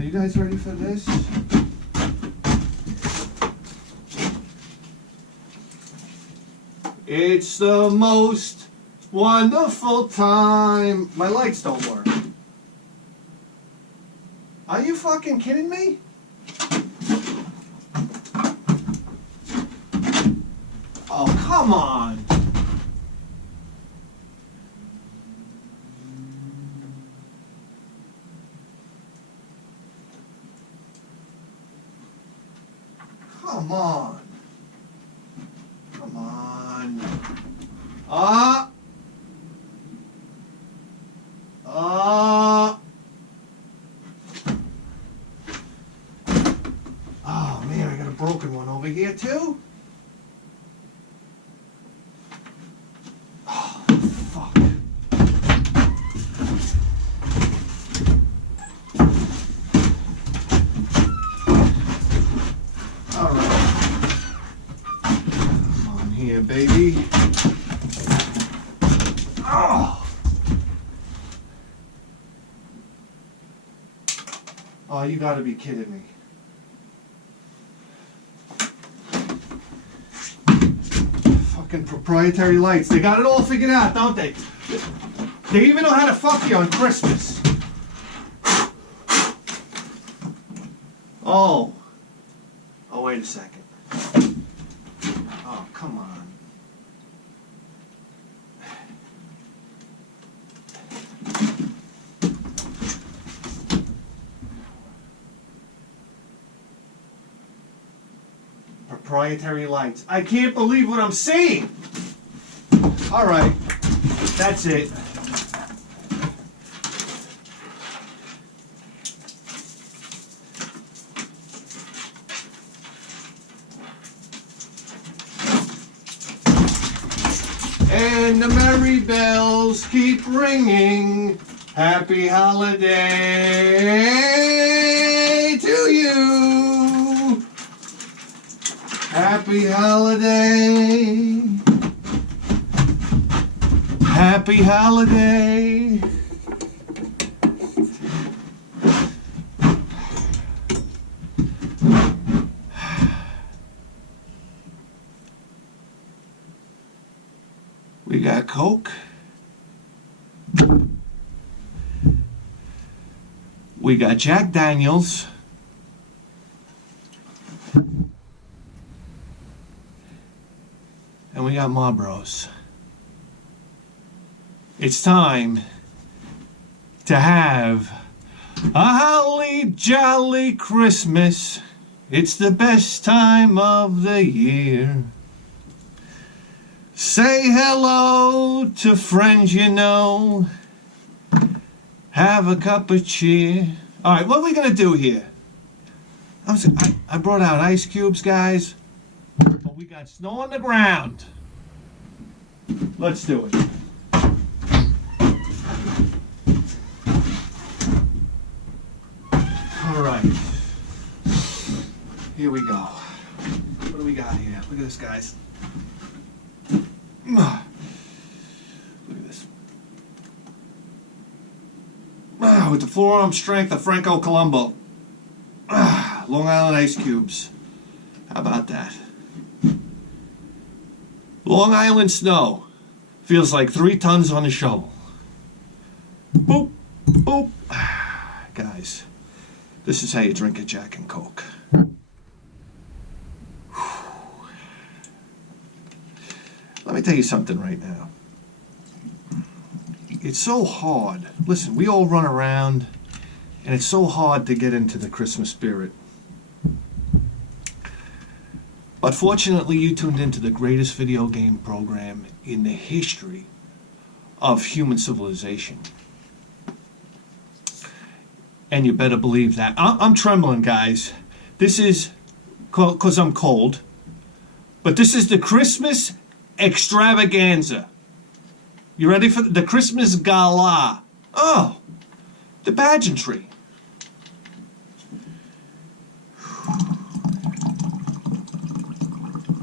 Are you guys ready for this? It's the most wonderful time. My lights don't work. Are you fucking kidding me? Oh, come on. Come on. Come on. Oh man, I got a broken one over here too. Oh, fuck. All right. Come on here, baby. Oh. Oh, you gotta be kidding me. Fucking proprietary lights. They got it all figured out, don't they? They even know how to fuck you on Christmas. Oh. Oh, wait a second. Oh, come on. Proprietary lights. I can't believe what I'm seeing. All right, that's it. And the merry bells keep ringing. Happy holiday to you. Happy holiday. Happy holiday. We got Coke. We got Jack Daniels. And we got Marlboros. It's time to have a holly jolly Christmas. It's the best time of the year. Say hello to friends you know. Have a cup of cheer. All right, what are we gonna do here? I brought out ice cubes, guys. But we got snow on the ground. Let's do it. All right. Here we go. What do we got here? Look at this, guys. Look at this. With the forearm strength of Franco Colombo. Long Island ice cubes. How about that? Long Island snow. Feels like 3 tons on a shovel. Boop, boop. Guys, this is how you drink a Jack and Coke. Let me tell you something right now. It's so hard. Listen, we all run around, and it's so hard to get into the Christmas spirit. But fortunately, you tuned into the greatest video game program in the history of human civilization. And you better believe that. I'm trembling, guys. This is because I'm cold. But this is the Christmas extravaganza. You ready for the Christmas gala? Oh, the pageantry.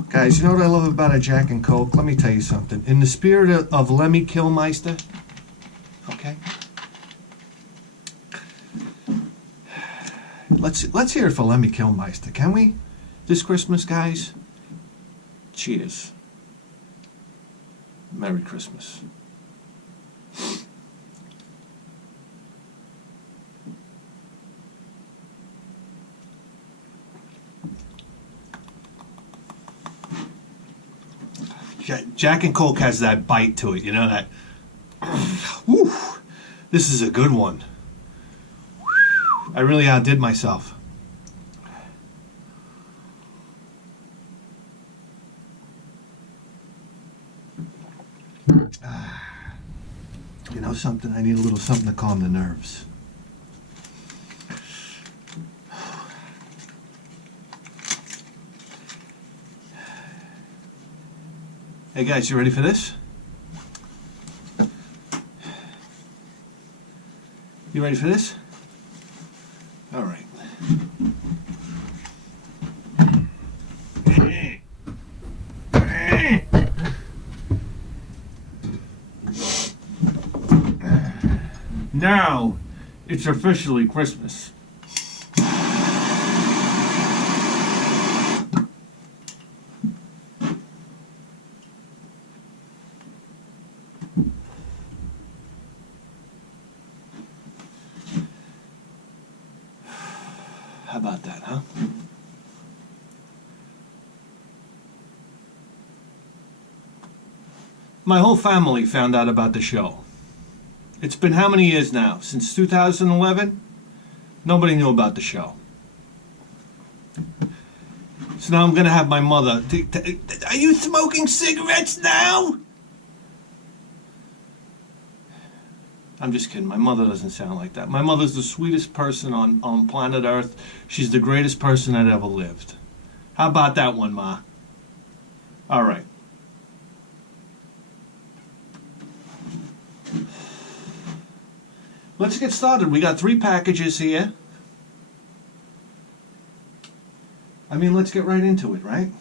Guys, you know what I love about a Jack and Coke? Let me tell you something. In the spirit of Lemmy Kilmister, okay? Let's hear it for Lemmy Kilmeister, can we? This Christmas, guys. Cheers. Merry Christmas. Jack and Coke has that bite to it, you know that. Whew, this is a good one. I really outdid myself. You know something? I need a little something to calm the nerves. Hey guys, you ready for this? You ready for this? All right. Now, it's officially Christmas. How about that, huh? My whole family found out about the show. It's been how many years now? Since 2011? Nobody knew about the show. So now I'm going to have my mother... Are you smoking cigarettes now? I'm just kidding. My mother doesn't sound like that. My mother's the sweetest person on planet Earth. She's the greatest person that ever lived. How about that one, Ma? All right. Let's get started. We got 3 packages here. I mean, let's get right into it, right?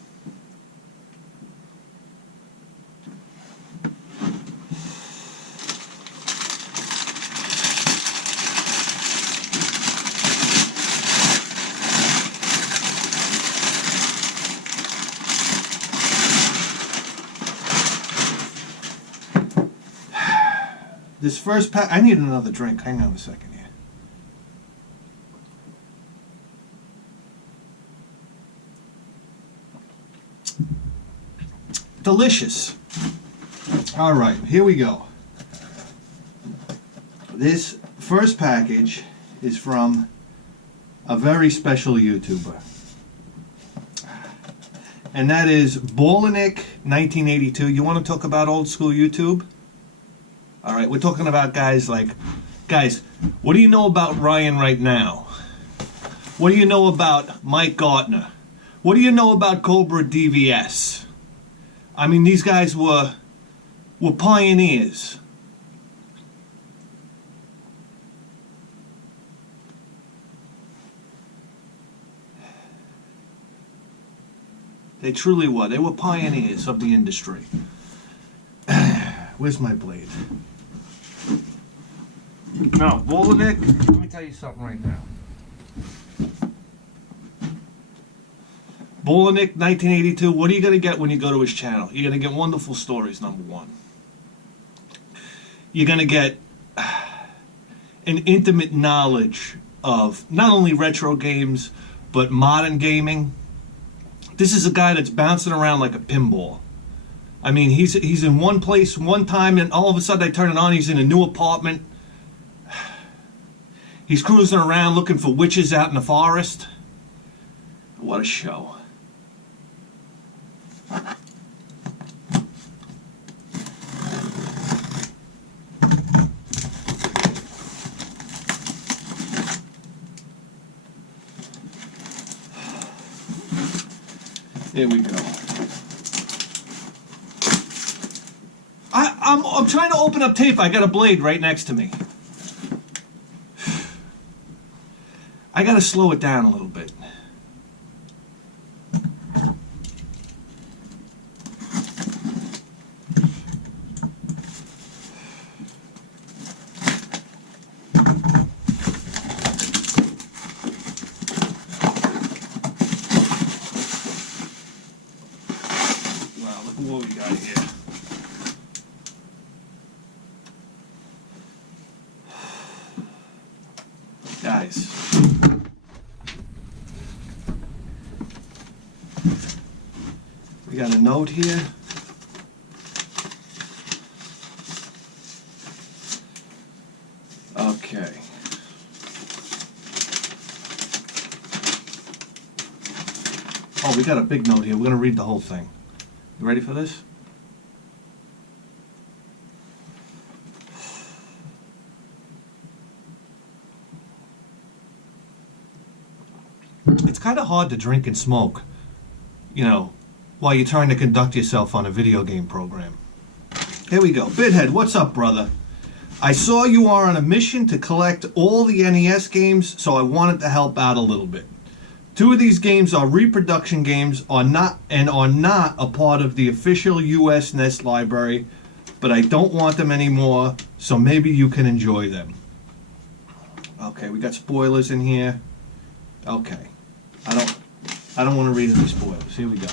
This first pack, I need another drink. Hang on a second here. Delicious. All right, here we go. This first package is from a very special YouTuber. And that is Bolinik 1982. You want to talk about old school YouTube? All right, we're talking about guys, what do you know about Ryan right now? What do you know about Mike Gartner? What do you know about Cobra DVS? I mean, these guys were pioneers. They truly were. They were pioneers of the industry. Where's my blade? Now, Bolinik, let me tell you something right now. Bolinik, 1982, what are you going to get when you go to his channel? You're going to get wonderful stories, number one. You're going to get an intimate knowledge of not only retro games, but modern gaming. This is a guy that's bouncing around like a pinball. I mean, he's in one place one time, and all of a sudden I turn it on, he's in a new apartment. He's cruising around looking for witches out in the forest. What a show. There we go. I'm trying to open up tape. I got a blade right next to me. I got to slow it down a little bit. Guys. We got a note here. Okay. Oh, we got a big note here. We're going to read the whole thing. You ready for this? It's kind of hard to drink and smoke, you know, while you're trying to conduct yourself on a video game program. Here we go. Bidhead, what's up, brother? I saw you are on a mission to collect all the NES games, so I wanted to help out a little bit. 2 of these games are reproduction games, are not a part of the official US NES library, but I don't want them anymore, so maybe you can enjoy them. Okay, we got spoilers in here. Okay. I don't want to read any spoilers. Here we go.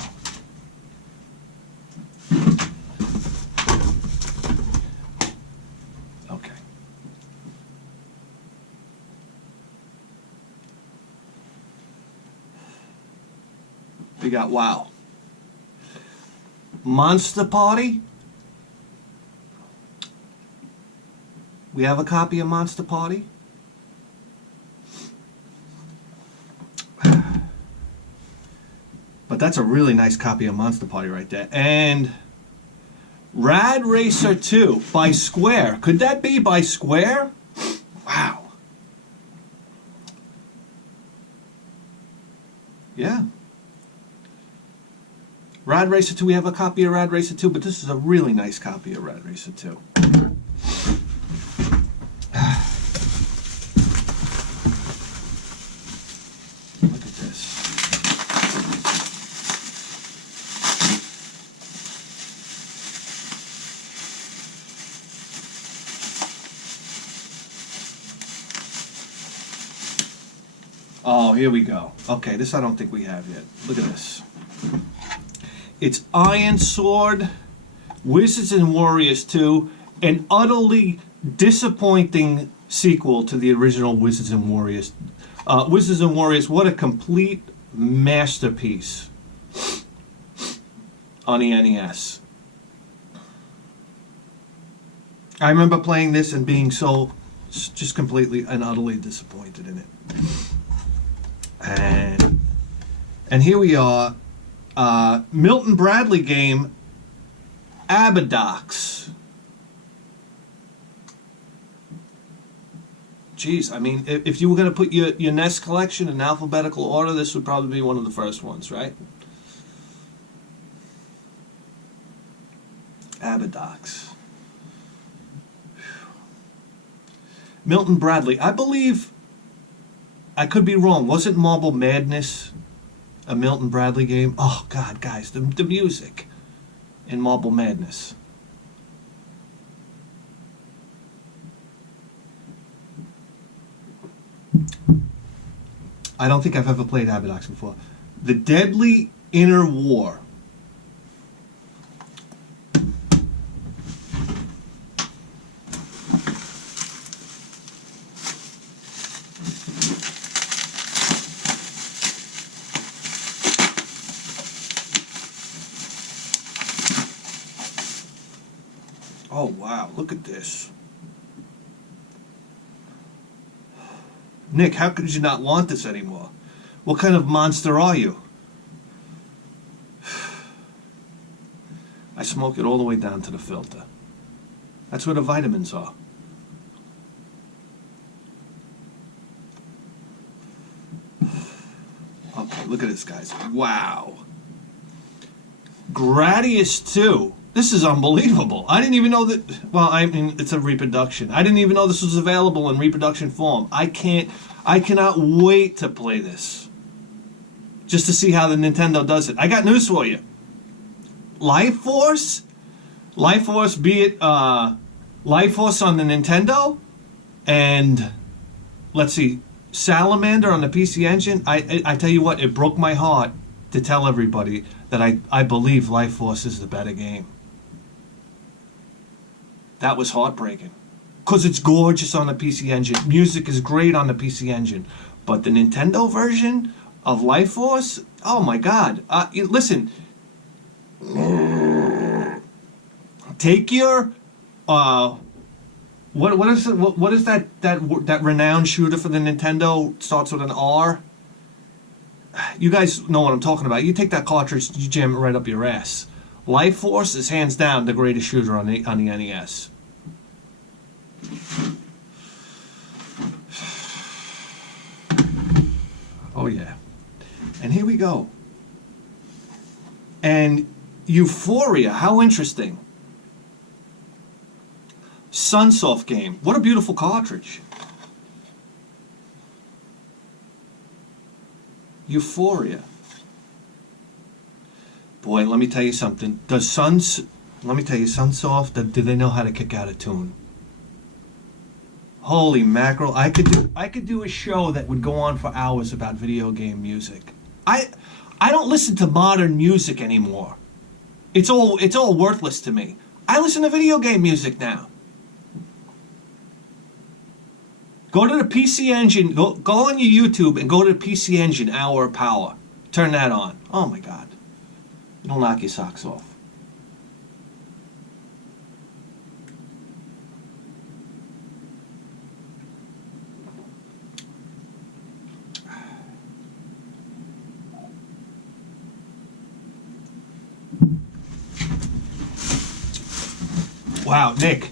Okay. We got wow. Monster Party. We have a copy of Monster Party. But that's a really nice copy of Monster Party right there. And Rad Racer 2 by Square. Could that be by Square? Wow. Yeah. Rad Racer 2, we have a copy of Rad Racer 2, but this is a really nice copy of Rad Racer 2. Oh, here we go. Okay, this I don't think we have yet. Look at this. It's Iron Sword, Wizards and Warriors 2, an utterly disappointing sequel to the original Wizards and Warriors. Wizards and Warriors, what a complete masterpiece on the NES. I remember playing this and being so just completely and utterly disappointed in it. And here we are, Milton Bradley game, Abadox. Jeez, I mean, if you were going to put your NES collection in alphabetical order, this would probably be one of the first ones, right? Abadox. Milton Bradley. I believe, I could be wrong, wasn't Marble Madness a Milton Bradley game? Oh, God, guys, the music in Marble Madness. I don't think I've ever played Abadox before. The Deadly Inner War. Oh, wow, look at this. Nick, how could you not want this anymore? What kind of monster are you? I smoke it all the way down to the filter. That's where the vitamins are. Okay, look at this, guys. Wow. Gradius 2. This is unbelievable. I didn't even know that, well, I mean, it's a reproduction. I didn't even know this was available in reproduction form. I cannot wait to play this. Just to see how the Nintendo does it. I got news for you. Life Force? Life Force, be it Life Force on the Nintendo, and let's see, Salamander on the PC Engine. I tell you what, it broke my heart to tell everybody that I believe Life Force is the better game. That was heartbreaking. because it's gorgeous on the PC Engine. Music is great on the PC Engine. But the Nintendo version of Life Force, oh my God. Listen, take your, what is that renowned shooter for the Nintendo, starts with an R? You guys know what I'm talking about. You take that cartridge, you jam it right up your ass. Life Force is hands down the greatest shooter on the NES. Oh yeah. And here we go. And Euphoria, how interesting. Sunsoft game. What a beautiful cartridge. Euphoria. Boy, let me tell you something. Let me tell you, Sunsoft, do they know how to kick out a tune? Holy mackerel! I could do a show that would go on for hours about video game music. I don't listen to modern music anymore. It's all worthless to me. I listen to video game music now. Go to the PC Engine, go on your YouTube and go to the PC Engine Hour of Power. Turn that on. Oh my God. It'll knock your socks off. Wow, Nick.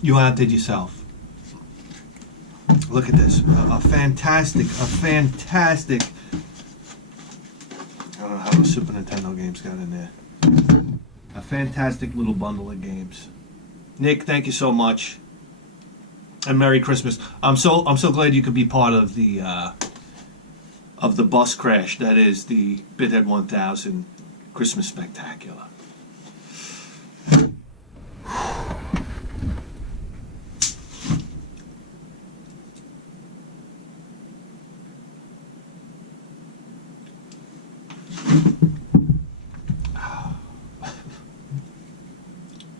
You outdid yourself. Look at this. A fantastic. I don't know how the Super Nintendo games got in there. A fantastic little bundle of games. Nick, thank you so much. And Merry Christmas. I'm so glad you could be part of the bus crash that is the Bithead 1000 Christmas Spectacular.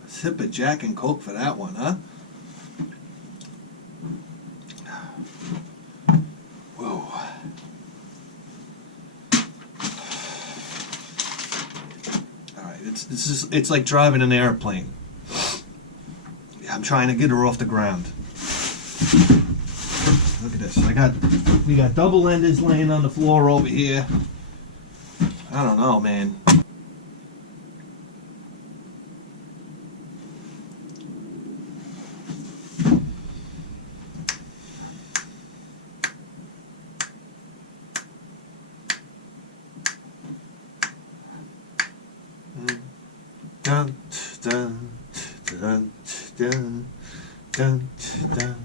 Sip of Jack and Coke for that one, huh? Whoa. All right, it's like driving an airplane. I'm trying to get her off the ground. Look at this. We got double enders laying on the floor over here. I don't know, man. Dun, dun, dun, dun, dun, dun.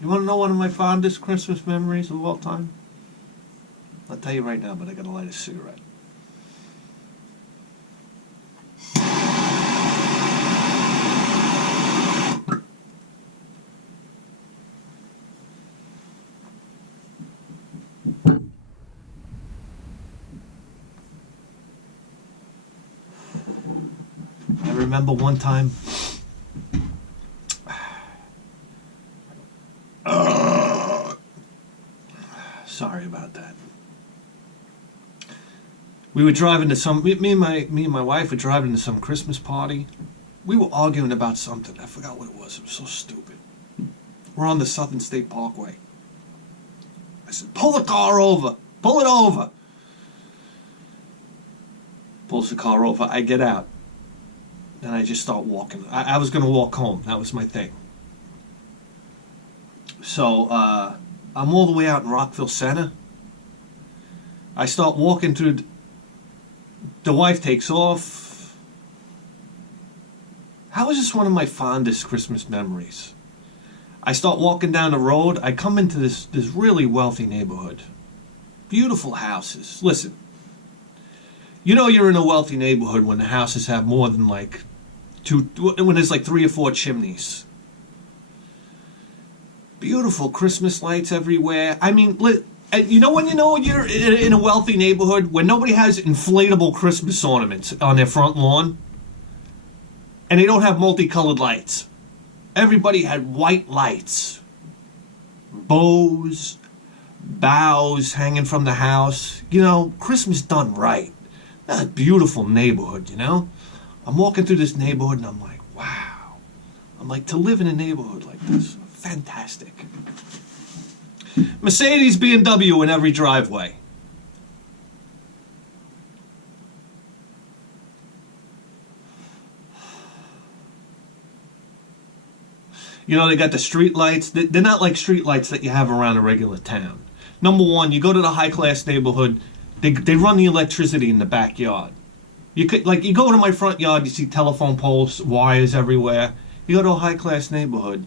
You want to know one of my fondest Christmas memories of all time? I'll tell you right now, but I gotta light a cigarette. I remember one time, sorry about that. We were driving to some, me and my wife were driving to some Christmas party. We were arguing about something. I forgot what it was. It was so stupid. We're on the Southern State Parkway. I said, pull the car over. Pull it over. Pulls the car over. I get out. Then I just start walking. I was going to walk home. That was my thing. So I'm all the way out in Rockville Center. I start walking through. The wife takes off. How is this one of my fondest Christmas memories? I start walking down the road. I come into this really wealthy neighborhood. Beautiful houses. Listen. You know you're in a wealthy neighborhood when the houses have more than like when there's like 3 or 4 chimneys. Beautiful Christmas lights everywhere. I mean, And you know when you're in a wealthy neighborhood where nobody has inflatable Christmas ornaments on their front lawn, and they don't have multicolored lights. Everybody had white lights, bows, boughs hanging from the house. You know, Christmas done right. That's a beautiful neighborhood, you know? I'm walking through this neighborhood and I'm like, wow. I'm like, to live in a neighborhood like this, fantastic. Mercedes, BMW in every driveway. You know, they got the street lights. They're not like street lights that you have around a regular town. Number one, you go to the high-class neighborhood, they run the electricity in the backyard. You go to my front yard, you see telephone poles, wires everywhere. You go to a high-class neighborhood,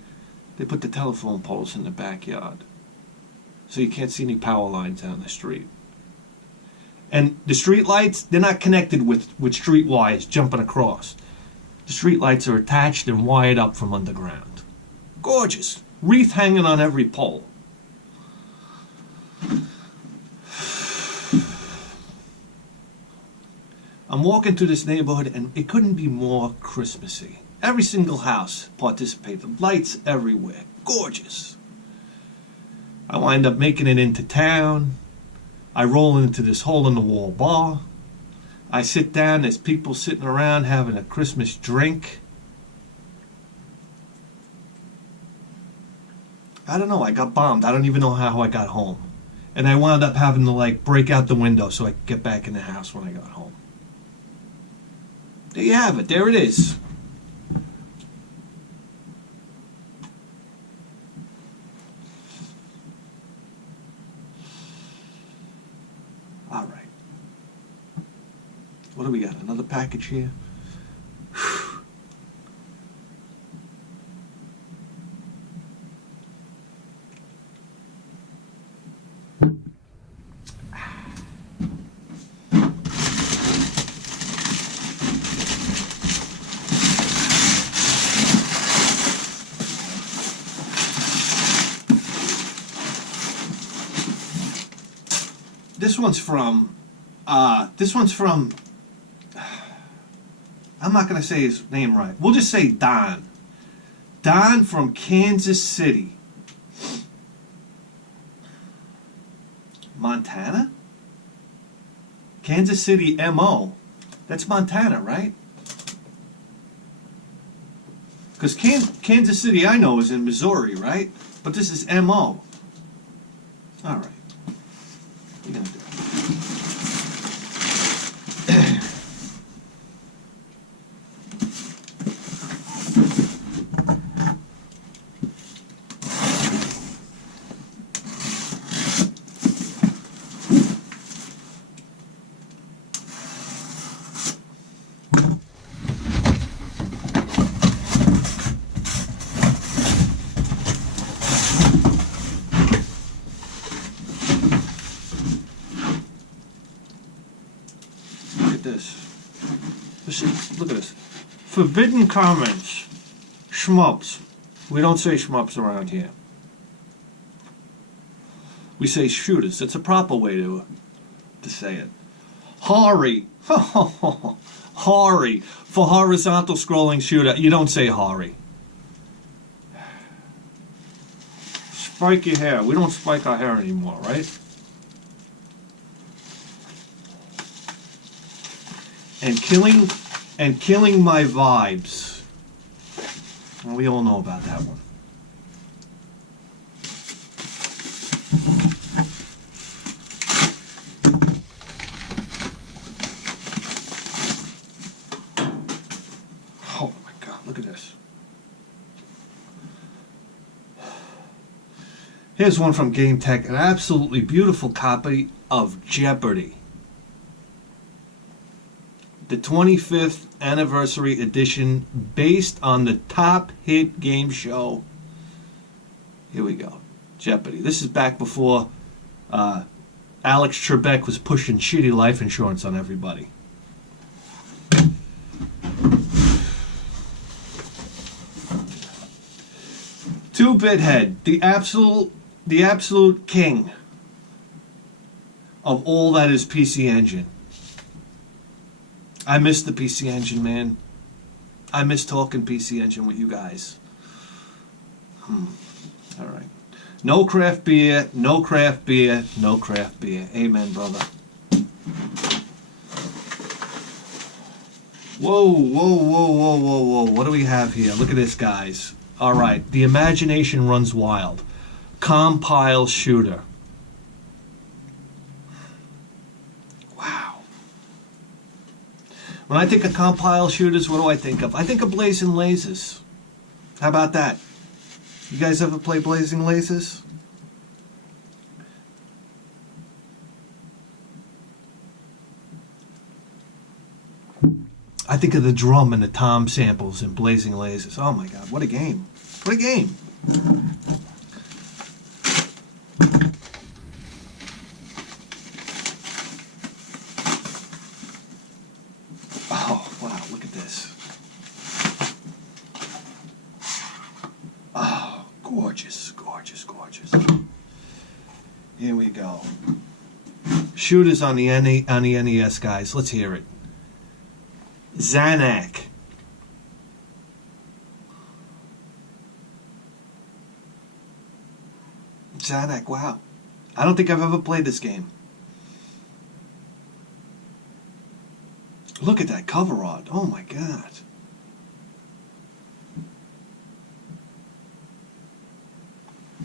they put the telephone poles in the backyard. So you can't see any power lines down the street. And the street lights, they're not connected with street wires jumping across. The street lights are attached and wired up from underground. Gorgeous. Wreath hanging on every pole. I'm walking through this neighborhood and it couldn't be more Christmassy. Every single house participated. Lights everywhere. Gorgeous. I wind up making it into town. I roll into this hole-in-the-wall bar. I sit down. There's people sitting around having a Christmas drink. I don't know. I got bombed. I don't even know how I got home. And I wound up having to break out the window so I could get back in the house when I got home. There you have it. There it is. All right. What do we got? Another package here? This one's from, I'm not going to say his name right. We'll just say Don. Don from Kansas City. Montana? Kansas City M.O. That's Montana, right? Because Kansas City, I know, is in Missouri, right? But this is M.O. All right. We're going to do it. Look at this. Forbidden comments. Schmups. We don't say schmups around here. We say shooters. It's a proper way to say it. Horry. Horry. For horizontal scrolling shooter, you don't say horry. Spike your hair. We don't spike our hair anymore, right? And killing my vibes. Well, we all know about that one. Oh my God, look at this. Here's one from Game Tech, an absolutely beautiful copy of Jeopardy! The 25th anniversary edition based on the top hit game show. Here we go. Jeopardy! This is back before Alex Trebek was pushing shitty life insurance on everybody. Two-Bit Head, the absolute king of all that is PC Engine. I miss the PC Engine, man. I miss talking PC Engine with you guys. All right. No craft beer, no craft beer, no craft beer. Amen, brother. Whoa, whoa, whoa, whoa, whoa, whoa. What do we have here? Look at this, guys. All right. The imagination runs wild. Compile shooter. Wow. When I think of compile shooters, what do I think of? I think of Blazing Lasers. How about that? You guys ever play Blazing Lasers? I think of the drum and the tom samples in Blazing Lasers. Oh my God, what a game. What a game. Oh, wow, look at this. Oh, gorgeous, gorgeous, gorgeous. Here we go. Shooters on the NES, guys. Let's hear it. Zanak. Zanak, wow. I don't think I've ever played this game. Look at that cover art. Oh my God.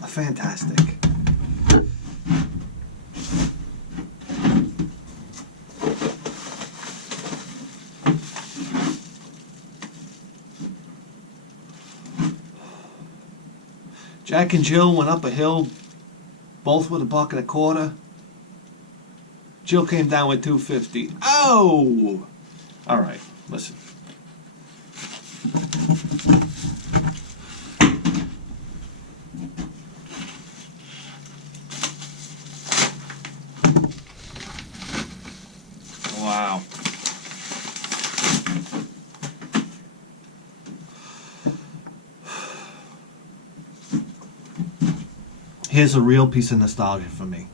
Fantastic. Jack and Jill went up a hill, both with $1.25. Jill came down with $2.50. Oh! All right, listen. Wow. Here's a real piece of nostalgia for me.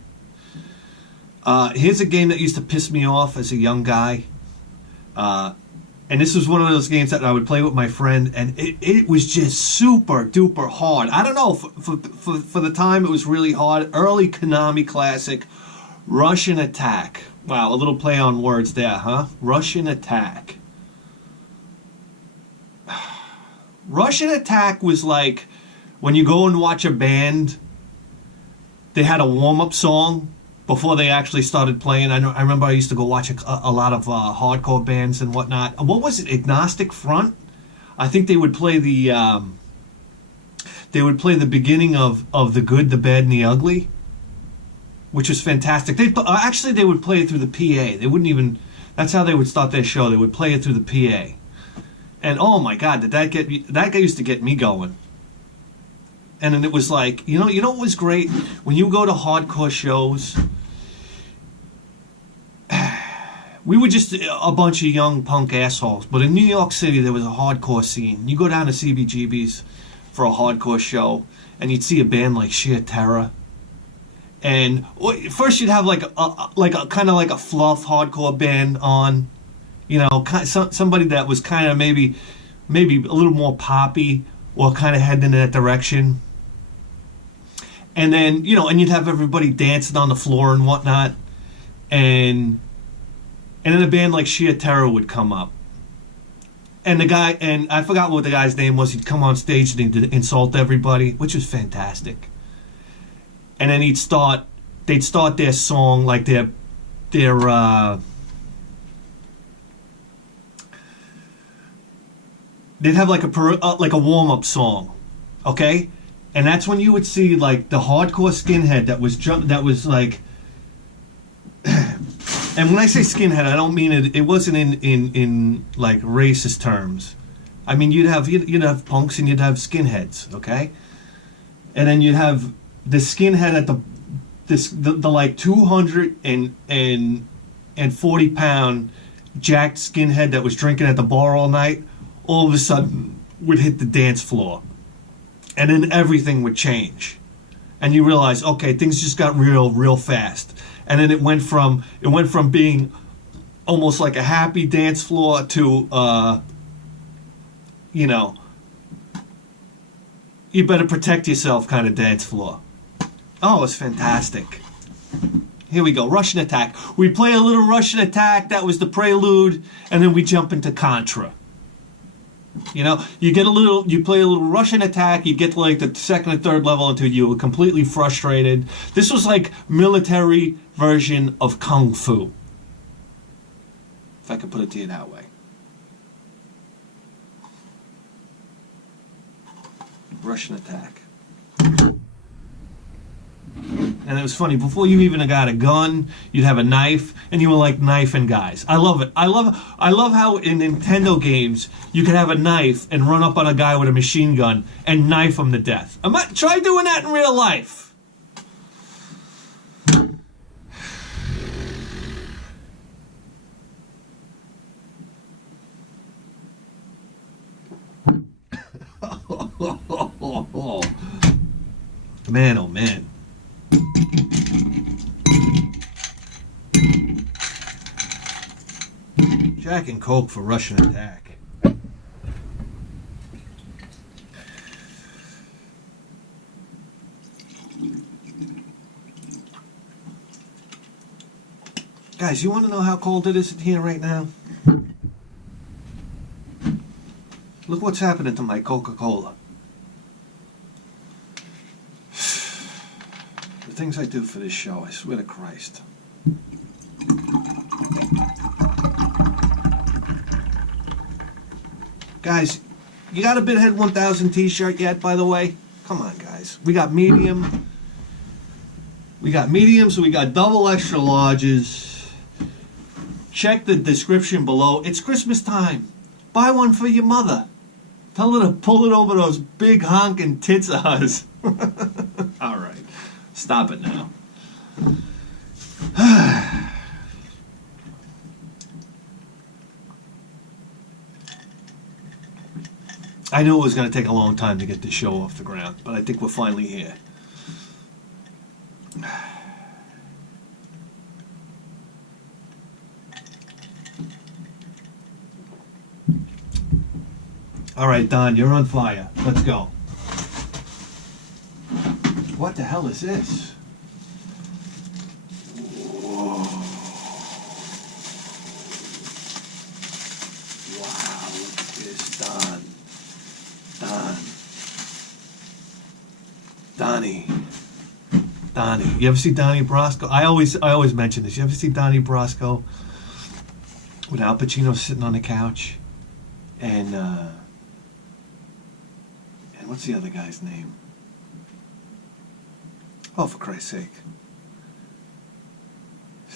Here's a game that used to piss me off as a young guy. And this was one of those games that I would play with my friend, and it was just super duper hard. I don't know, for the time it was really hard. Early Konami classic, Russian Attack. Wow, a little play on words there, huh? Russian Attack. Russian Attack was like when you go and watch a band, they had a warm-up song before they actually started playing. I remember I used to go watch a lot of hardcore bands and whatnot. What was it? Agnostic Front? I think they would play the beginning of The Good, the Bad, and the Ugly, which was fantastic. Actually they would play it through the PA. They wouldn't even. That's how they would start their show. They would play it through the PA. And oh my God, did that get me? That guy used to get me going. And then it was like, you know what was great? When you go to hardcore shows, we were just a bunch of young punk assholes. But in New York City, there was a hardcore scene. You go down to CBGB's for a hardcore show, and you'd see a band like Sheer Terror. And first you'd have like a kind of like a fluff hardcore band on, somebody that was kind of maybe a little more poppy or kind of heading in that direction. And then, and you'd have everybody dancing on the floor and whatnot. And then a band like Sheer Terror would come up. And I forgot what the guy's name was. He'd come on stage and he'd insult everybody, which was fantastic. And then they'd start their song, like they'd have like a warm-up song, okay? And that's when you would see like the hardcore skinhead that was like, and when I say skinhead, I don't mean it wasn't in like racist terms. I mean you'd have punks and you'd have skinheads, okay? And then you'd have the skinhead at the like 240-pound jacked skinhead that was drinking at the bar all night, all of a sudden would hit the dance floor. And then everything would change. And you realize, okay, things just got real fast. and then it went from being almost like a happy dance floor to you know, you better protect yourself kind of dance floor. Oh, it's fantastic. Here we go, Russian Attack. We play a little Russian Attack, that was the prelude, and then we jump into Contra. You know, you play a little Russian Attack, you get to like the second or third level until you were completely frustrated. This was like military version of Kung Fu. If I could put it to you that way. Russian Attack. And it was funny, before you even got a gun, you'd have a knife, and you were like knifing guys. I love it. I love how in Nintendo games you could have a knife and run up on a guy with a machine gun and knife him to death. Try doing that in real life. Man, oh man. Jack and Coke for Russian Attack. Guys, you want to know how cold it is in here right now? Look what's happening to my Coca-Cola. The things I do for this show, I swear to Christ. Guys, you got a Bithead 1000 t-shirt yet, by the way? Come on, guys. We got medium. We got mediums, we got double extra larges. Check the description below. It's Christmas time. Buy one for your mother. Tell her to pull it over those big honking tits of hers. All right. Stop it now. I knew it was going to take a long time to get this show off the ground, but I think we're finally here. All right, Don, you're on fire. Let's go. What the hell is this? Whoa. Wow, look at this, Don. Donnie. You ever see Donnie Brasco? I always mention this. You ever see Donnie Brasco with Al Pacino sitting on the couch? And what's the other guy's name? Oh, for Christ's sake.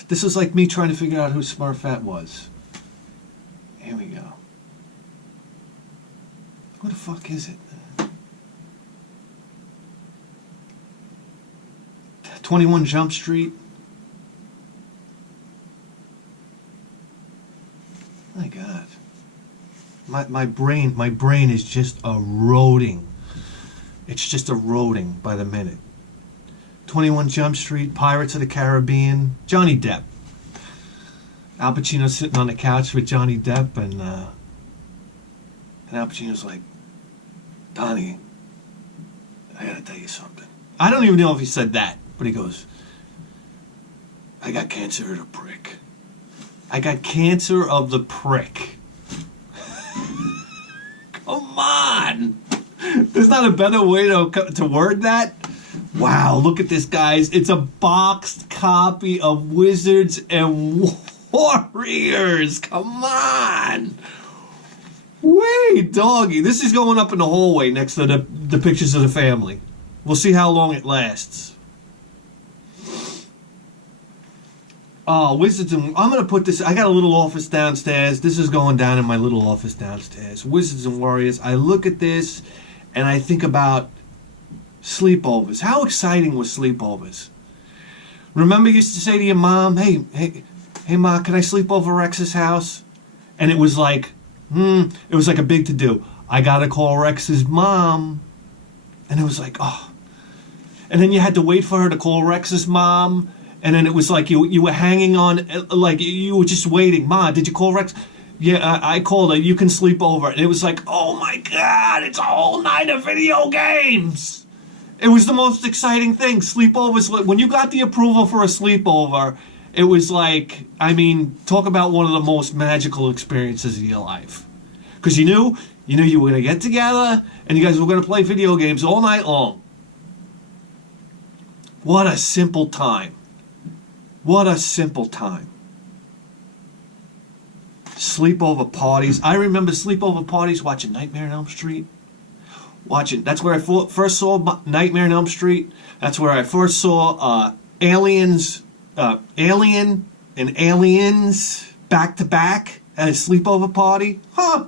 This is like me trying to figure out who Smart Fat was. Here we go. Who the fuck is it? 21 Jump Street. My God. My brain is just eroding. It's just eroding by the minute. 21 Jump Street, Pirates of the Caribbean, Johnny Depp. Al Pacino sitting on the couch with Johnny Depp, and Al Pacino's like, Donnie, I gotta tell you something. I don't even know if he said that, but he goes, I got cancer of the prick. I got cancer of the prick. Come on! There's not a better way to word that. Wow, look at this, guys. It's a boxed copy of Wizards and Warriors. Come on! Wait, doggy. This is going up in the hallway next to the pictures of the family. We'll see how long it lasts. Oh, Wizards and... I'm going to put this... I got a little office downstairs. This is going down in my little office downstairs. Wizards and Warriors. I look at this and I think about sleepovers. How exciting was sleepovers? Remember you used to say to your mom, hey, Ma, can I sleep over Rex's house? And it was like, it was like a big to-do. I got to call Rex's mom. And it was like, oh. And then you had to wait for her to call Rex's mom. And then it was like you were hanging on, like you were just waiting. Ma, did you call Rex? Yeah, I called her. You can sleep over. And it was like, oh my God, it's a whole night of video games. It was the most exciting thing. Sleepovers. When you got the approval for a sleepover, it was like, I mean, talk about one of the most magical experiences of your life. Because you knew you were going to get together and you guys were going to play video games all night long. What a simple time. What a simple time. Sleepover parties. I remember sleepover parties watching Nightmare on Elm Street. That's where I first saw Nightmare on Elm Street. That's where I first saw Alien and Aliens back to back at a sleepover party. Huh.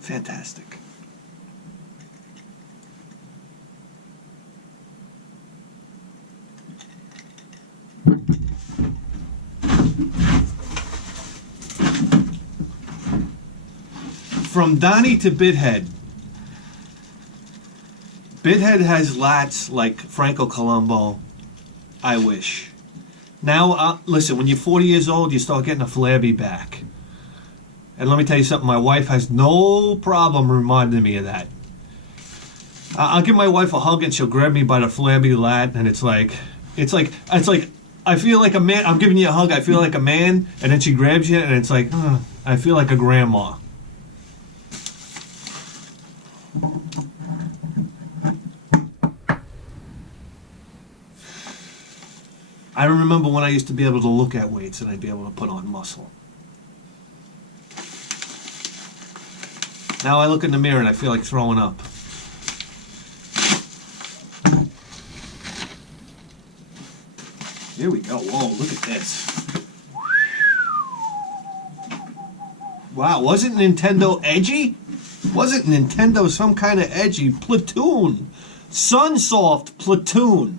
Fantastic. From Donnie to Bithead. Bithead has lats like Franco Colombo. I wish. Now, listen, when you're 40 years old, you start getting a flabby back. And let me tell you something, my wife has no problem reminding me of that. I'll give my wife a hug and she'll grab me by the flabby lat, and it's like, I feel like a man. I'm giving you a hug, I feel like a man, and then she grabs you, and it's like, I feel like a grandma. I remember when I used to be able to look at weights and I'd be able to put on muscle. Now I look in the mirror and I feel like throwing up. Here we go. Whoa, look at this. Wow, wasn't Nintendo edgy? Wasn't Nintendo some kind of edgy? Platoon. Sunsoft Platoon.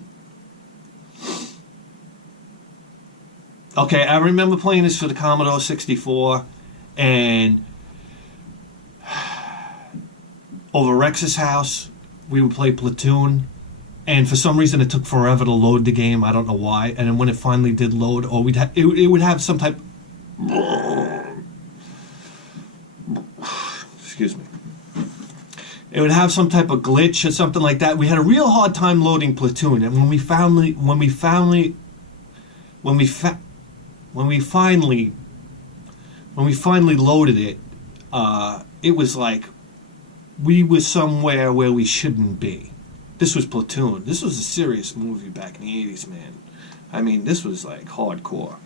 Okay, I remember playing this for the Commodore 64, and over Rex's house, we would play Platoon, and for some reason it took forever to load the game. I don't know why. And then when it finally did load, or it would have some type. Excuse me. It would have some type of glitch or something like that. We had a real hard time loading Platoon, and when we finally loaded it, it was like we were somewhere where we shouldn't be. This was Platoon. This was a serious movie back in the 80s, man. I mean, this was like hardcore.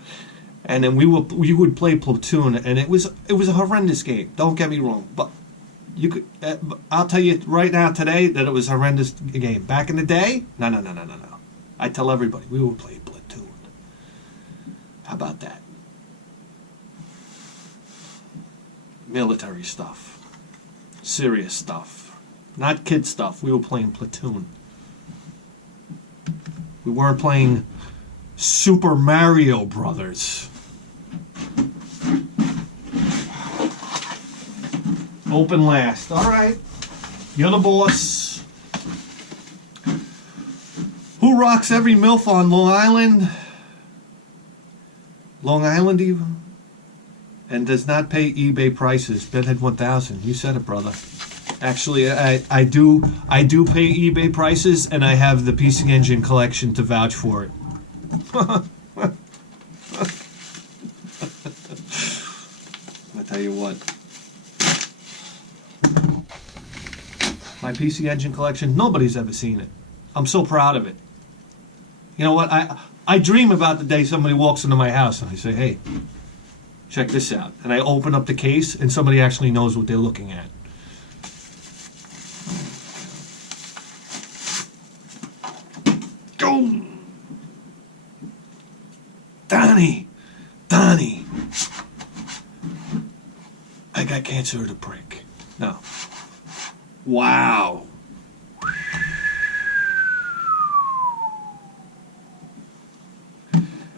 And then we would play Platoon, and it was a horrendous game. Don't get me wrong, but you could. I'll tell you right now today that it was a horrendous game. Back in the day, no. I tell everybody we would play Platoon. How about that? Military stuff. Serious stuff. Not kid stuff. We were playing Platoon. We weren't playing Super Mario Brothers. Open last. Alright. You're the boss. Who rocks every MILF on Long Island? Long Island even? And does not pay eBay prices. Bedhead 1000. You said it, brother. Actually, I do pay eBay prices, and I have the PC Engine collection to vouch for it. I tell you what. My PC Engine collection, nobody's ever seen it. I'm so proud of it. You know what? I dream about the day somebody walks into my house and I say, hey, check this out. And I open up the case and somebody actually knows what they're looking at. Go! Donnie! I got cancer of the prick. No. Wow.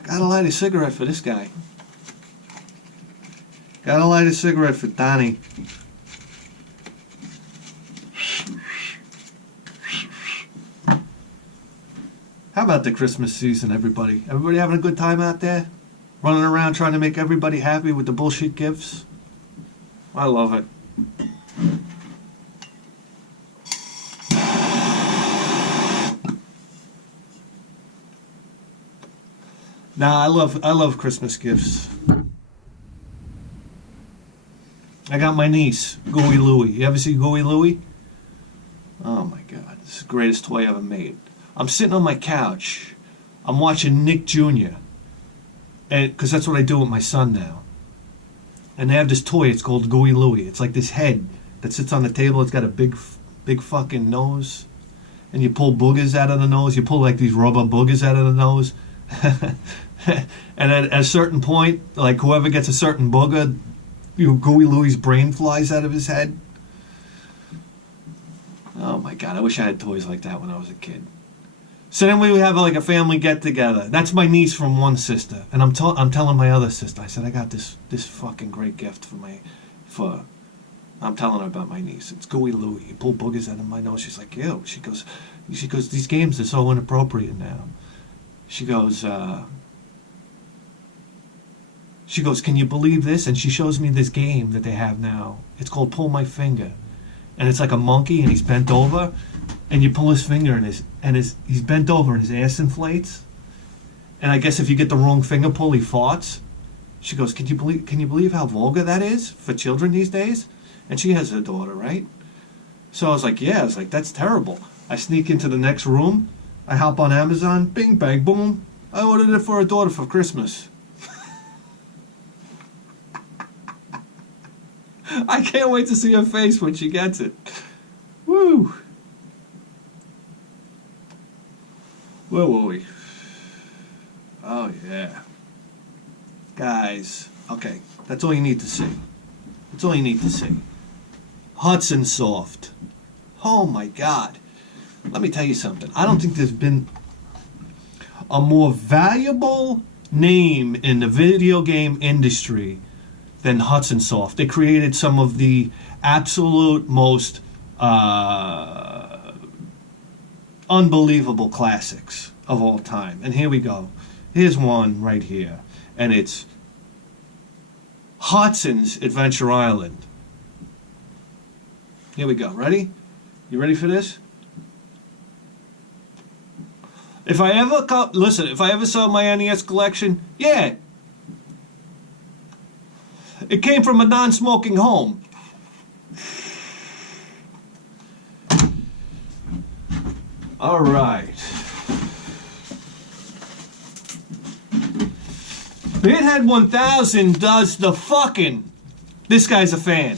Gotta light a cigarette for this guy. Gotta light a cigarette for Donnie. about the Christmas season, everybody? Everybody having a good time out there? Running around trying to make everybody happy with the bullshit gifts? I love it. Nah, I love Christmas gifts. I got my niece, Gooey Louie. You ever see Gooey Louie? Oh my God, this is the greatest toy ever made. I'm sitting on my couch. I'm watching Nick Jr. Because that's what I do with my son now. And they have this toy, it's called Gooey Louie. It's like this head that sits on the table. It's got a big fucking nose. And you pull boogers out of the nose. You pull like these rubber boogers out of the nose. And at a certain point, like whoever gets a certain booger, Gooey Louie's brain flies out of his head. Oh my God, I wish I had toys like that when I was a kid. So then we would have like a family get together. That's my niece from one sister, and I'm telling my other sister. I said I got this fucking great gift for. I'm telling her about my niece. It's Gooey Louie. You pull boogers out of my nose. She's like, ew. She goes. These games are so inappropriate now. She goes. Can you believe this? And she shows me this game that they have now. It's called Pull My Finger, and it's like a monkey, and he's bent over, and you pull his finger, and he's bent over, and his ass inflates. And I guess if you get the wrong finger pull, he farts. She goes, Can you believe how vulgar that is for children these days? And she has a daughter, right? So I was like, yeah. I was like, that's terrible. I sneak into the next room. I hop on Amazon. Bing, bang, boom. I ordered it for her daughter for Christmas. I can't wait to see her face when she gets it. Woo. Where were we? Oh, yeah. Guys, okay, that's all you need to see. That's all you need to see. Hudson Soft. Oh, my God. Let me tell you something. I don't think there's been a more valuable name in the video game industry than Hudson Soft. They created some of the absolute most unbelievable classics of all time. And here we go. Here's one right here. And it's Hudson's Adventure Island. Here we go. Ready? You ready for this? If I ever saw my NES collection, yeah. It came from a non-smoking home. All right. Bithead 1000 does the fucking. This guy's a fan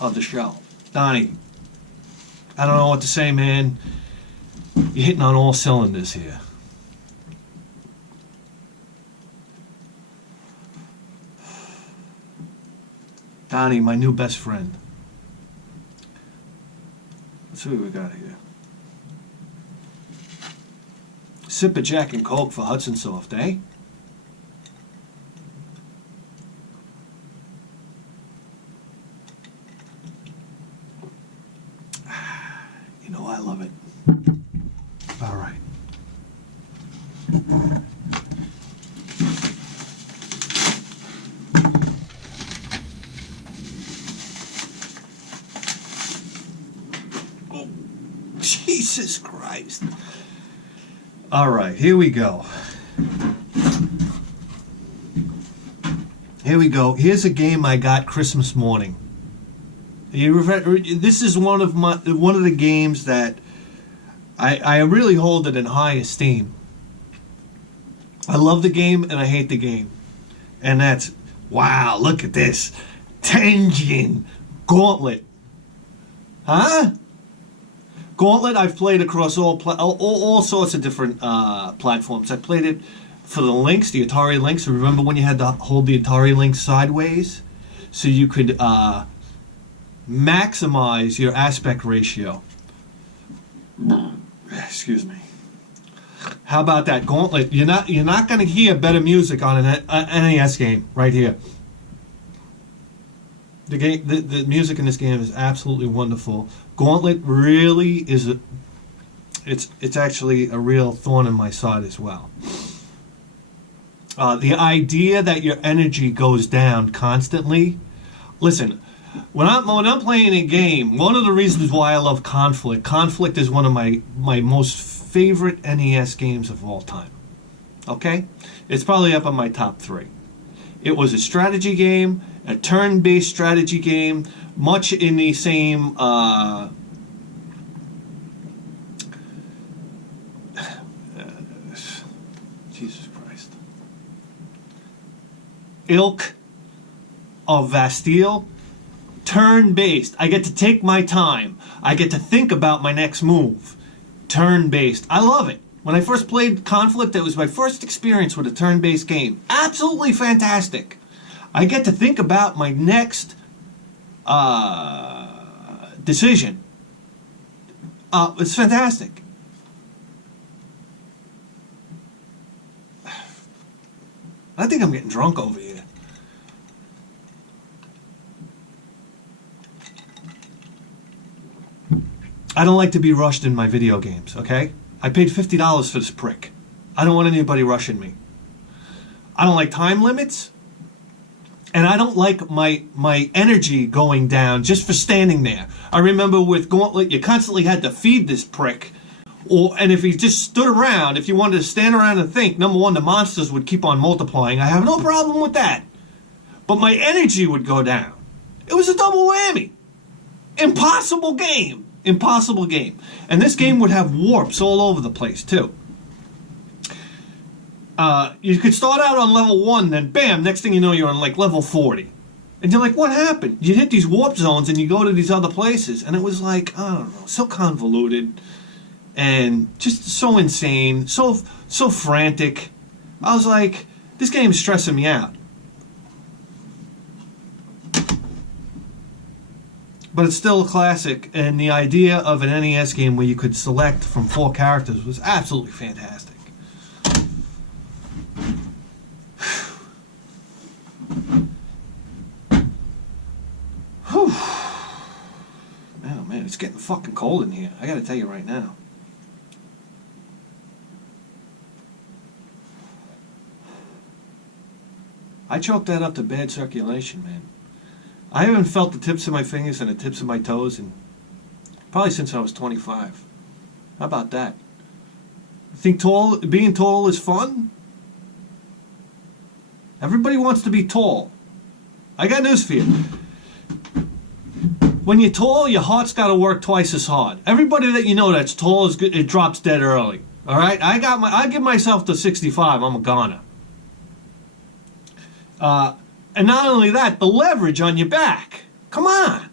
of the show. Donnie, I don't know what to say, man. You're hitting on all cylinders here. Donnie, my new best friend. Let's see what we got here. Sip of Jack and Coke for Hudson Soft, eh? You know, I love it. All right. Oh, Jesus Christ. All right, here we go. Here we go. Here's a game I got Christmas morning. This is one of the games that I really hold it in high esteem. I love the game and I hate the game. And that's, wow, look at this. Tenjin Gauntlet. Huh? Gauntlet I've played across all sorts of different platforms. I played it for the Lynx, the Atari Lynx. Remember when you had to hold the Atari Lynx sideways? So you could maximize your aspect ratio. Excuse me. How about that Gauntlet? You're not going to hear better music on an NES game right here. The music in this game is absolutely wonderful. Gauntlet really is it's actually a real thorn in my side as well. The idea that your energy goes down constantly. Listen, when I'm playing a game, one of the reasons why I love Conflict. Conflict is one of my most favorite NES games of all time. Okay, it's probably up on my top 3. It was a strategy game, a turn-based strategy game, much in the same Jesus Christ, ilk of Bastille. Turn-based. I get to take my time. I get to think about my next move. Turn-based. I love it. When I first played Conflict, it was my first experience with a turn-based game. Absolutely fantastic. I get to think about my next decision. It's fantastic. I think I'm getting drunk over here. I don't like to be rushed in my video games, okay? I paid $50 for this prick. I don't want anybody rushing me. I don't like time limits. And I don't like my energy going down just for standing there. I remember with Gauntlet, you constantly had to feed this prick. And if he just stood around, if you wanted to stand around and think, number one, the monsters would keep on multiplying. I have no problem with that. But my energy would go down. It was a double whammy. Impossible game. Impossible game. And this game would have warps all over the place, too. You could start out on level 1, then bam, next thing you know, you're on like level 40. And you're like, what happened? You hit these warp zones and you go to these other places. And it was like, I don't know, so convoluted. And just so insane. So frantic. I was like, this game is stressing me out. But it's still a classic, and the idea of an NES game where you could select from 4 characters was absolutely fantastic. Whew. Oh man, it's getting fucking cold in here. I gotta tell you right now. I chalked that up to bad circulation, man. I haven't felt the tips of my fingers and the tips of my toes in probably since I was 25. How about that? You think being tall is fun? Everybody wants to be tall. I got news for you. When you're tall, your heart's got to work twice as hard. Everybody that you know that's tall is good, it drops dead early. All right, I give myself to 65. I'm a goner. And not only that, the leverage on your back. Come on.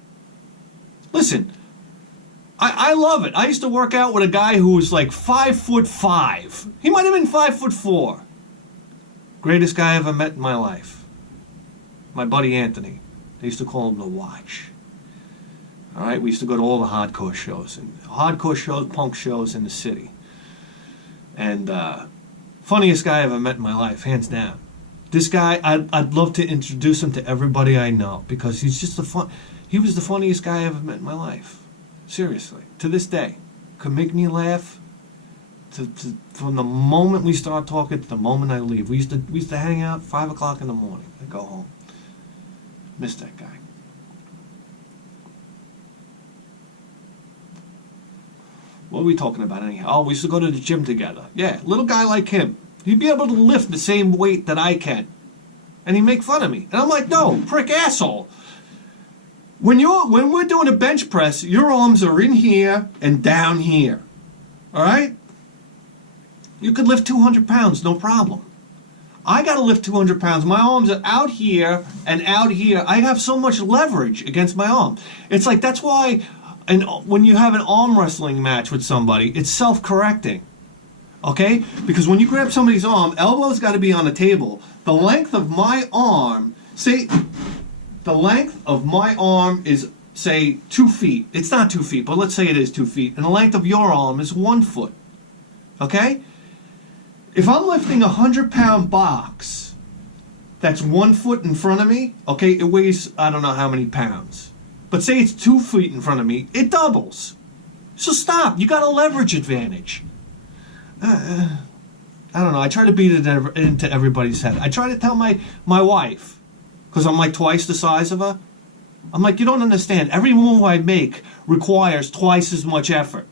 Listen, I love it. I used to work out with a guy who was like 5'5". He might have been 5'4". Greatest guy I ever met in my life. My buddy Anthony. They used to call him the Watch. All right, we used to go to all the hardcore shows, punk shows in the city. And funniest guy I ever met in my life, hands down. This guy, I'd love to introduce him to everybody I know because he's just he was the funniest guy I ever met in my life. Seriously, to this day, could make me laugh. From the moment we start talking to the moment I leave, we used to hang out 5 o'clock in the morning. I go home. Miss that guy. What are we talking about anyhow? Oh, we used to go to the gym together. Yeah, little guy like him. He'd be able to lift the same weight that I can. And he'd make fun of me. And I'm like, no, prick asshole. When we're doing a bench press, your arms are in here and down here. All right? You could lift 200 pounds, no problem. I got to lift 200 pounds. My arms are out here and out here. I have so much leverage against my arm. It's like, that's why when you have an arm wrestling match with somebody, it's self-correcting. Okay? Because when you grab somebody's arm, elbow's got to be on the table. The length of my arm, the length of my arm is, say, 2 feet. It's not 2 feet, but let's say it is 2 feet. And the length of your arm is 1 foot. Okay? If I'm lifting a 100-pound box that's 1 foot in front of me, okay, it weighs, I don't know how many pounds. But say it's 2 feet in front of me, it doubles. So stop. You got a leverage advantage. I don't know. I try to beat it into everybody's head. I try to tell my wife, because I'm like twice the size of her. I'm like, you don't understand. Every move I make requires twice as much effort.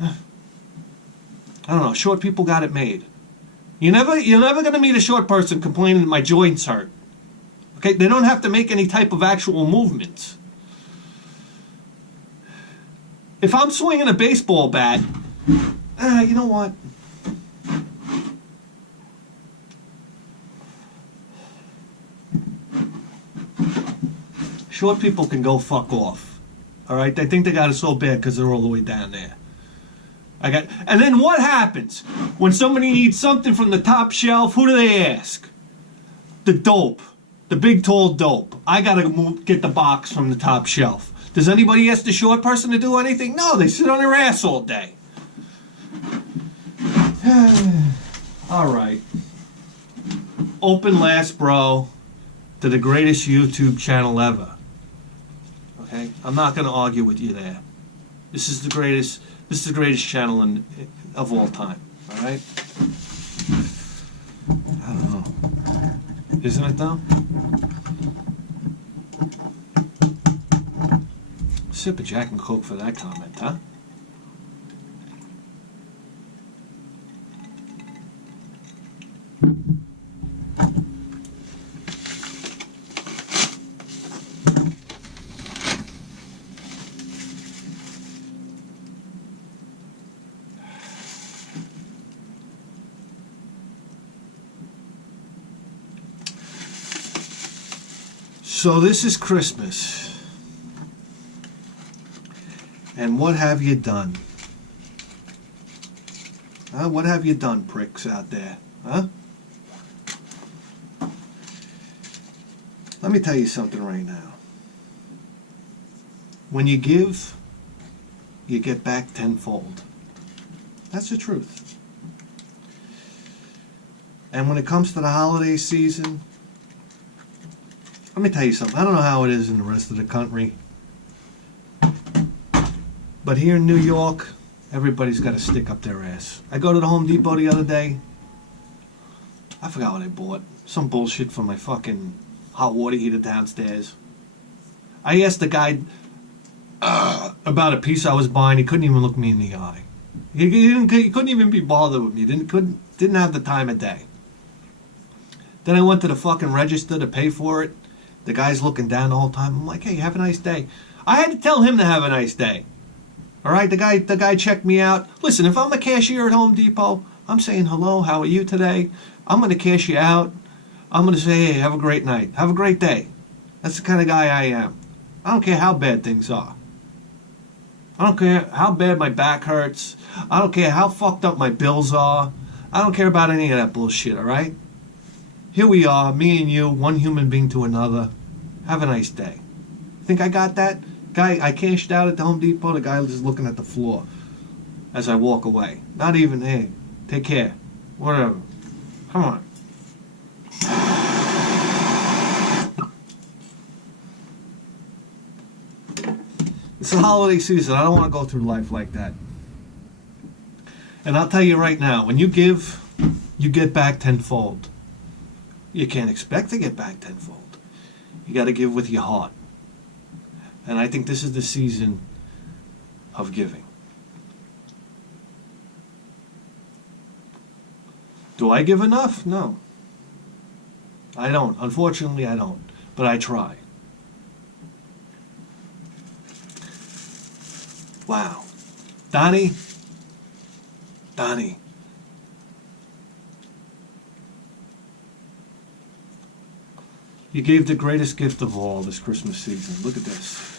I don't know. Short people got it made. You're never going to meet a short person complaining that my joints hurt. Okay? They don't have to make any type of actual movements. If I'm swinging a baseball bat, you know what? Short people can go fuck off. All right? They think they got it so bad because they're all the way down there. And then what happens when somebody needs something from the top shelf? Who do they ask? The dope, the big tall dope. I gotta get the box from the top shelf. Does anybody ask the short person to do anything? No, they sit on their ass all day. All right. Open last, bro, to the greatest YouTube channel ever. Okay, I'm not gonna argue with you there. This is the greatest. This is the greatest channel of all time. All right. I don't know. Isn't it though? Sip of Jack and Coke for that comment, huh? So this is Christmas. And what have you done? What have you done, pricks out there? Huh? Let me tell you something right now. When you give, you get back tenfold. That's the truth. And when it comes to the holiday season, let me tell you something. I don't know how it is in the rest of the country. But here in New York, everybody's got a stick up their ass. I go to the Home Depot the other day. I forgot what I bought. Some bullshit for my fucking hot water heater downstairs. I asked the guy about a piece I was buying. He couldn't even look me in the eye. He couldn't even be bothered with me. Didn't have the time of day. Then I went to the fucking register to pay for it. The guy's looking down the whole time. I'm like, hey, have a nice day. I had to tell him to have a nice day. All right, the guy checked me out. Listen, if I'm a cashier at Home Depot, I'm saying, hello, how are you today? I'm going to cash you out. I'm going to say, hey, have a great night. Have a great day. That's the kind of guy I am. I don't care how bad things are. I don't care how bad my back hurts. I don't care how fucked up my bills are. I don't care about any of that bullshit, all right? Here we are, me and you, one human being to another. Have a nice day. Think I got that? Guy, I cashed out at the Home Depot. The guy was just looking at the floor as I walk away. Not even, hey, take care. Whatever. Come on. It's the holiday season. I don't want to go through life like that. And I'll tell you right now, when you give, you get back tenfold. You can't expect to get back tenfold. You got to give with your heart. And I think this is the season of giving. Do I give enough? No. I don't. Unfortunately, I don't. But I try. Wow. Donnie. You gave the greatest gift of all this Christmas season. Look at this.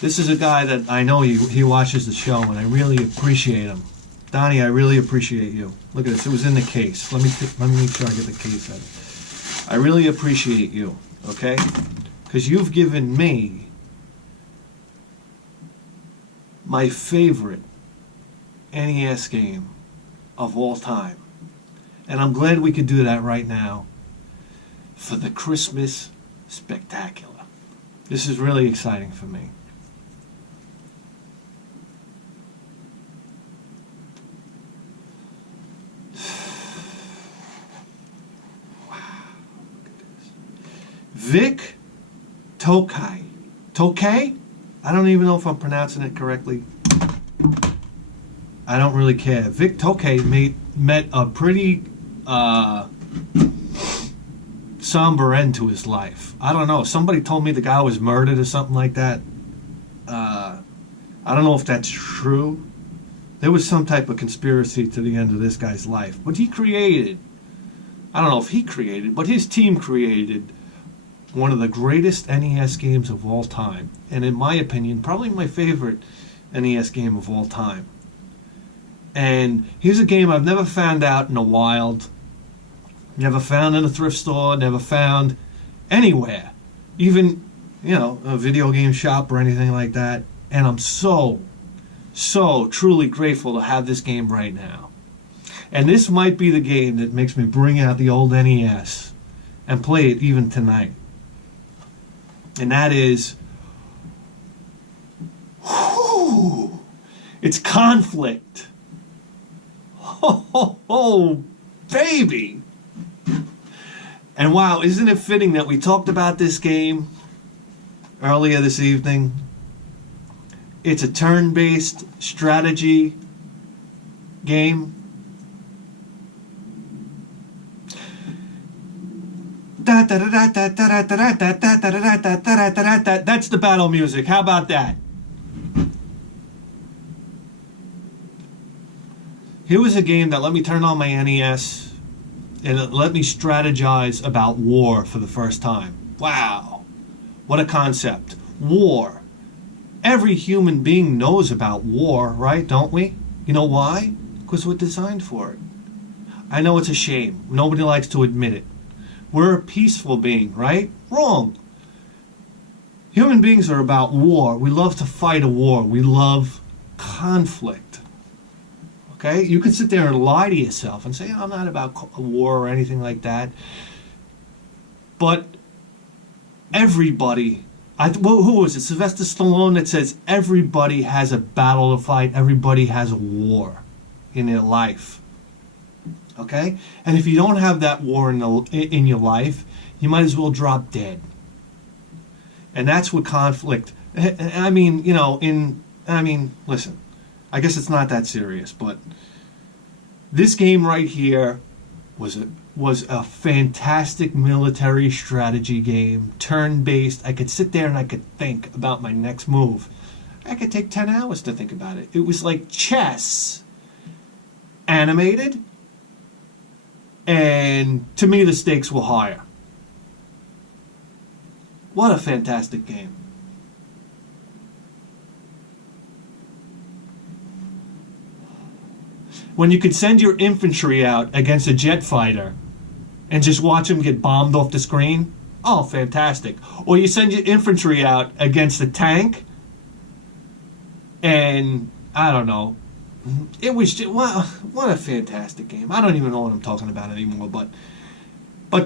This is a guy that I know he watches the show, and I really appreciate him. Donnie, I really appreciate you. Look at this. It was in the case. Let me make sure I get the case out. I really appreciate you, okay? Because you've given me my favorite NES game of all time. And I'm glad we could do that right now for the Christmas Spectacular. This is really exciting for me. Wow. Look at this. Vic Tokai. Tokay? I don't even know if I'm pronouncing it correctly. I don't really care. Vic Tokay met a pretty somber end to his life. I don't know. Somebody told me the guy was murdered or something like that. I don't know if that's true. There was some type of conspiracy to the end of this guy's life. But he created, I don't know if he created, but his team created one of the greatest NES games of all time. And in my opinion, probably my favorite NES game of all time. And here's a game I've never found out in the wild. Never found in a thrift store, never found anywhere. Even, a video game shop or anything like that. And I'm so truly grateful to have this game right now. And this might be the game that makes me bring out the old NES and play it even tonight. And that is, it's Conflict. Oh, baby. And wow, isn't it fitting that we talked about this game earlier this evening? It's a turn-based strategy game. That's the battle music. How about that? Here was a game that let me turn on my NES and it let me strategize about war for the first time. Wow. What a concept. War. Every human being knows about war, right? Don't we? You know why? Because we're designed for it. I know it's a shame. Nobody likes to admit it. We're a peaceful being, right? Wrong. Human beings are about war. We love to fight a war. We love conflict. Okay? You can sit there and lie to yourself and say, I'm not about a war or anything like that. But everybody, who was it? Sylvester Stallone that says everybody has a battle to fight. Everybody has a war in their life. Okay? And if you don't have that war in your life, you might as well drop dead. And that's what conflict, I mean, listen, I guess it's not that serious, but this game right here was a fantastic military strategy game, turn-based. I could sit there and I could think about my next move. I could take 10 hours to think about it. It was like chess, animated, and to me the stakes were higher. What a fantastic game. When you could send your infantry out against a jet fighter and just watch them get bombed off the screen, oh, fantastic. Or you send your infantry out against a tank and, I don't know, it was just, what a fantastic game. I don't even know what I'm talking about anymore, but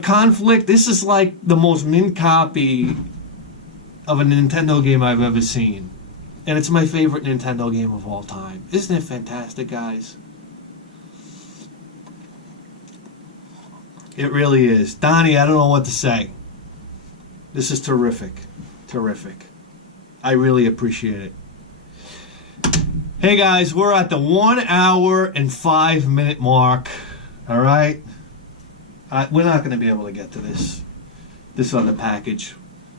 Conflict, this is like the most mint copy of a Nintendo game I've ever seen. And it's my favorite Nintendo game of all time. Isn't it fantastic, guys? It really is. Donnie, I don't know what to say. This is terrific. Terrific. I really appreciate it. Hey guys, we're at the 1 hour and 5 minute mark. All right? We're not going to be able to get to this other package.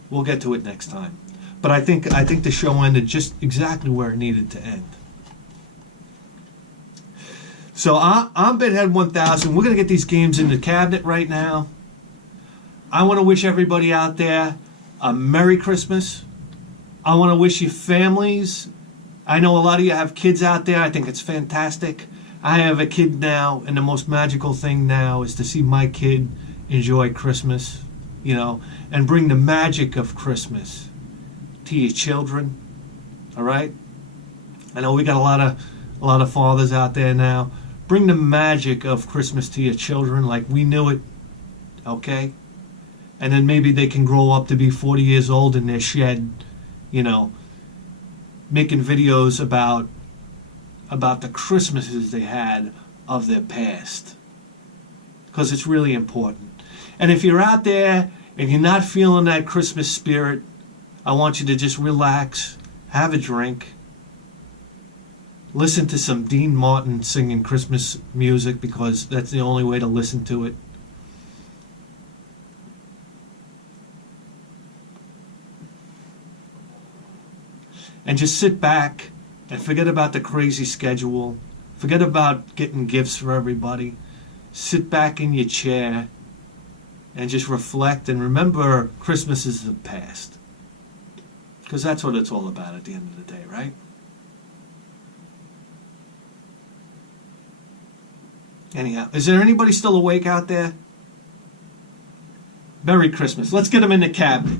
We'll get to it next time. But I think the show ended just exactly where it needed to end. So I'm Bithead 1000. We're going to get these games in the cabinet right now. I want to wish everybody out there a Merry Christmas. I want to wish you families. I know a lot of you have kids out there. I think it's fantastic. I have a kid now, and the most magical thing now is to see my kid enjoy Christmas, and bring the magic of Christmas to your children. All right? I know we got a lot of fathers out there now. Bring the magic of Christmas to your children like we knew it. Okay? and then maybe they can grow up to be 40 years old in their shed, you know, making videos about the Christmases they had of their past, because it's really important. And if you're out there and you're not feeling that Christmas spirit, I want you to just relax, have a drink, listen to some Dean Martin singing Christmas music, because that's the only way to listen to it. And just sit back and forget about the crazy schedule. Forget about getting gifts for everybody. Sit back in your chair and just reflect and remember Christmas is the past. Because that's what it's all about at the end of the day, right? Anyhow, is there anybody still awake out there? Merry Christmas. Let's get them in the cabinet.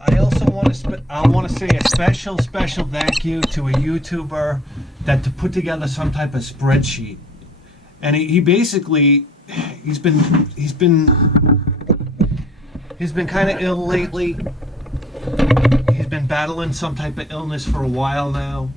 I also want to say a special thank you to a YouTuber that put together some type of spreadsheet, and he basically he's been kind of ill lately. He's been battling some type of illness for a while now.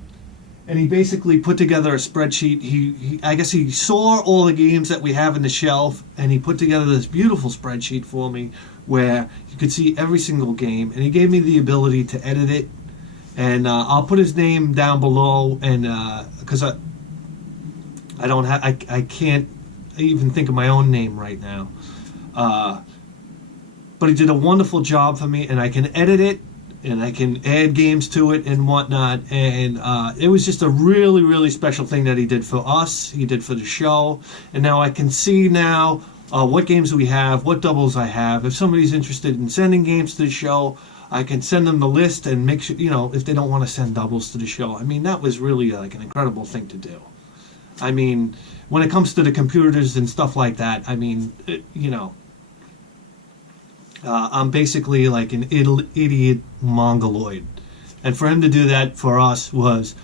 And he basically put together a spreadsheet. I guess he saw all the games that we have in the shelf, and he put together this beautiful spreadsheet for me where you could see every single game. And he gave me the ability to edit it. And I'll put his name down below, and because I can't even think of my own name right now. But he did a wonderful job for me, and I can edit it, and I can add games to it and whatnot. And it was just a really, really special thing that he did for us. He did for the show. And now I can see now what games we have, what doubles I have. If somebody's interested in sending games to the show, I can send them the list and make sure, if they don't want to send doubles to the show. I mean, that was really like an incredible thing to do. I mean, when it comes to the computers and stuff like that, I mean, I'm basically like an idiot mongoloid. And for him to do that for us was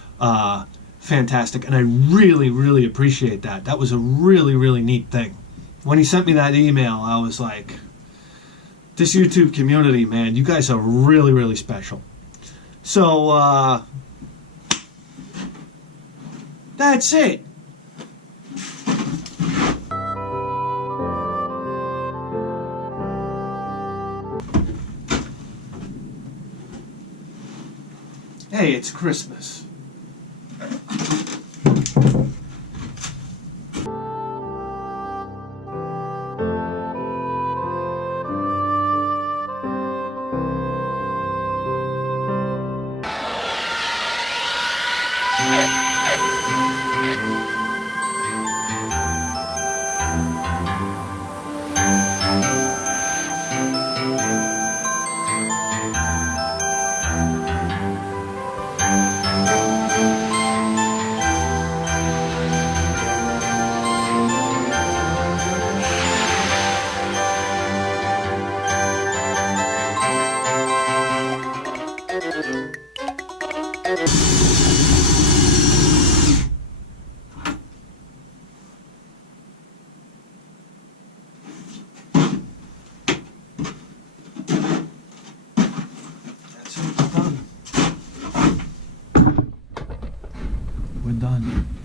fantastic. And I really, really appreciate that. That was a really, really neat thing. When he sent me that email, I was like, this YouTube community, man, you guys are really, really special. So, that's it. Hey, it's Christmas. done.